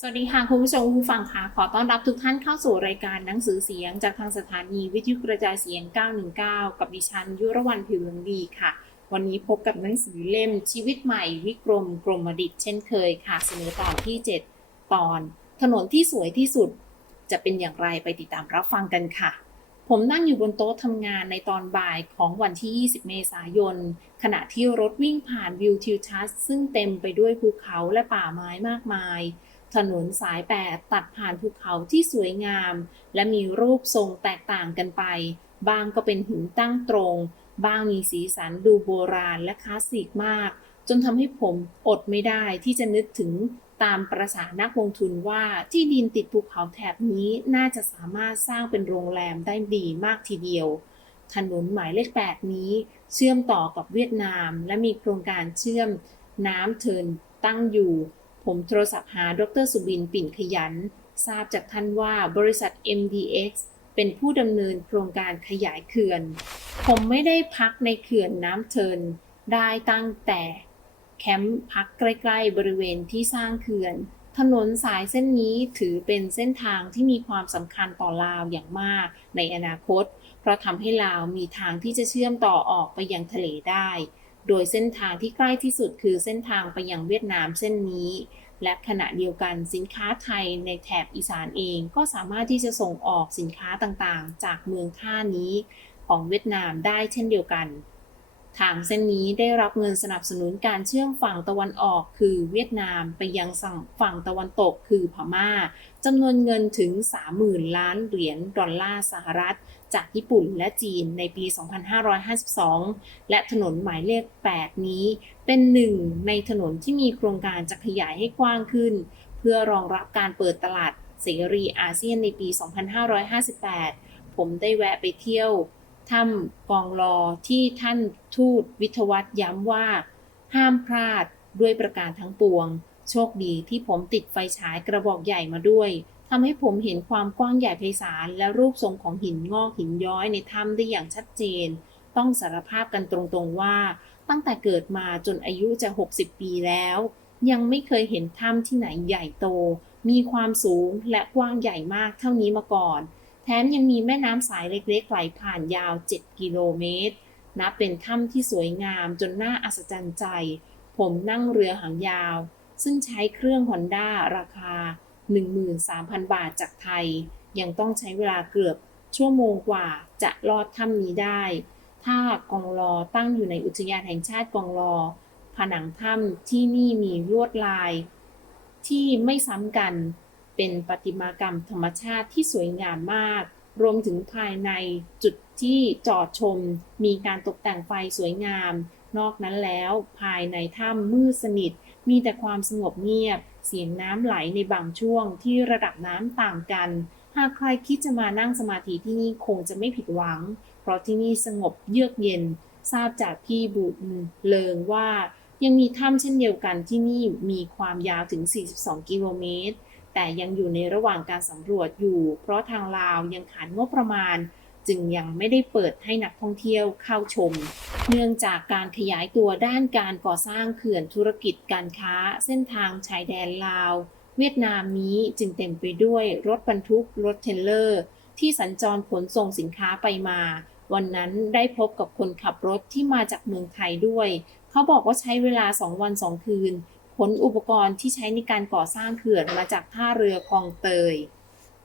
สวัสดีค่ะคุณผู้ชมผู้ฟังค่ะขอต้อนรับทุกท่านเข้าสู่รายการหนังสือเสียง จากทางสถานีวิทยุกระจายเสียง 919 กับดิฉัน ยุรวรรณผิวเหลืองดีค่ะ วันนี้พบกับหนังสือเล่มชีวิตใหม่ วิกรมกรมดิตเช่นเคยค่ะ เสนอตอนที่ 7 ตอน ถนนที่สวยที่สุด จะเป็นอย่างไรไปติดตามรับฟังกันค่ะ ผมนั่งอยู่บนโต๊ะทำงานในตอนบ่ายของวันที่ 20 เมษายน ขณะที่รถวิ่งผ่านวิวทิวทัศน์ซึ่งเต็มไปด้วยภูเขาและป่าไม้มากมาย ถนนสาย8ตัดผ่านภูเขาที่สวยงาม และมีรูปทรงแตกต่างกันไป บางก็เป็นหินตั้งตรง บางมีสีสันดูโบราณและคลาสสิกมาก จนทำให้ผมอดไม่ได้ที่จะนึกถึงตามประษานักลงทุนว่าที่ดินติดภูเขาแถบนี้น่าจะสามารถสร้างเป็นโรงแรมได้ดีมากทีเดียว ถนนหมายเลข 8 นี้ เชื่อมต่อกับเวียดนาม และมีโครงการเชื่อมน้ำเทินตั้งอยู่ ผมโทรศัพท์หาดรสุบินปิ่นขยัน ทราบจากท่านว่าบริษัท MDX เป็นผู้ดำเนินโครงการขยายเขื่อน ผมไม่ได้พักในเขื่อนน้ำเทิน ได้ตั้งแต่ แคมป์พักใกล้ๆบริเวณที่สร้างเขื่อน ถนนสายเส้นนี้ถือเป็นเส้นทางที่มีความสำคัญต่อลาวอย่างมากในอนาคต เพราะทำให้ลาวมีทางที่จะเชื่อมต่อออกไปยังทะเลได้ โดยเส้นทางที่ใกล้ที่สุดคือเส้นทางไปยังเวียดนามเส้นนี้ และขณะเดียวกันสินค้าไทยในแถบอีสานเองก็สามารถที่จะส่งออกสินค้าต่างๆ จากเมืองท่านี้ของเวียดนามได้เช่นเดียวกัน ทางเส้นนี้ได้รับเงินสนับสนุนการเชื่อมฝั่งตะวันออกคือเวียดนามไปยังฝั่งตะวันตกคือพม่าจำนวนเงินถึง 30,000 ล้านเหรียญดอลลาร์สหรัฐ จากญี่ปุ่นและจีนในปี 2552 และถนนหมายเลข 8 นี้ เป็นหนึ่งในถนนที่มีโครงการจะขยายให้กว้างขึ้น เพื่อรองรับการเปิดตลาดเสรีอาเซียนในปี 2558 ผมได้แวะไปเที่ยว ถ้ำกองรอที่ท่านทูตวิทวัฒน์ย้ำว่า ห้ามพลาดด้วยประการทั้งปวง โชคดีที่ผมติดไฟฉายกระบอกใหญ่มาด้วยทำให้ผมเห็นความกว้างใหญ่ไพศาลและรูปทรงของหินงอกหินย้อยในถ้ำได้อย่างชัดเจน ต้องสารภาพกันตรงๆว่า ตั้งแต่เกิดมาจนอายุจะ 60 ปีแล้ว ยังไม่เคยเห็นถ้ำที่ไหนใหญ่โต มีความสูงและกว้างใหญ่มากเท่านี้มาก่อน แถมยังมีแม่น้ำสายเล็กๆไหลผ่านยาว 7 กิโลเมตร นับเป็นถ้ำที่สวยงามจนน่าอัศจรรย์ใจ ผมนั่งเรือหางยาว ซึ่งใช้เครื่องฮอนด้าราคา 13,000 บาทจากไทย ยังต้องใช้เวลาเกือบชั่วโมงกว่าจะลอดถ้ำนี้ได้ ถ้ากองรอตั้งอยู่ในอุทยานแห่งชาติกองรอผนังถ้ำที่นี่มีลวดลาย ที่ไม่ซ้ำกัน เป็นประติมากรรมธรรมชาติที่สวยงามมาก รวมถึงภายในจุดที่จอดชม มีการตกแต่งไฟสวยงาม นอกนั้นแล้วภายในถ้ำมืดสนิท มีแต่ความสงบเงียบ เสียงน้ำไหลในบางช่วงที่ระดับน้ำต่างกัน หากใครคิดจะมานั่งสมาธิที่นี่คงจะไม่ผิดหวัง เพราะที่นี่สงบเยือกเย็น ทราบจากพี่บุญเลิงว่ายังมีถ้ำเช่นเดียวกันที่นี่มีความยาวถึง 42 กิโลเมตร แต่ยังอยู่ในระหว่างการสำรวจอยู่ เพราะทางลาวยังขาดงบประมาณ จึงยังไม่ได้เปิดให้นักท่องเที่ยวเข้าชม เนื่องจากการขยายตัวด้านการก่อสร้างเขื่อนธุรกิจการค้า เส้นทางชายแดนลาว เวียดนามนี้จึงเต็มไปด้วยรถบรรทุกรถเทรลเลอร์ ที่สัญจรขนส่งสินค้าไปมา วันนั้นได้พบกับคนขับรถที่มาจากเมืองไทยด้วย เขาบอกว่าใช้เวลา 2 วัน 2 คืน ขนอุปกรณ์ที่ใช้ในการก่อสร้างเขื่อนมาจากท่าเรือคลองเตย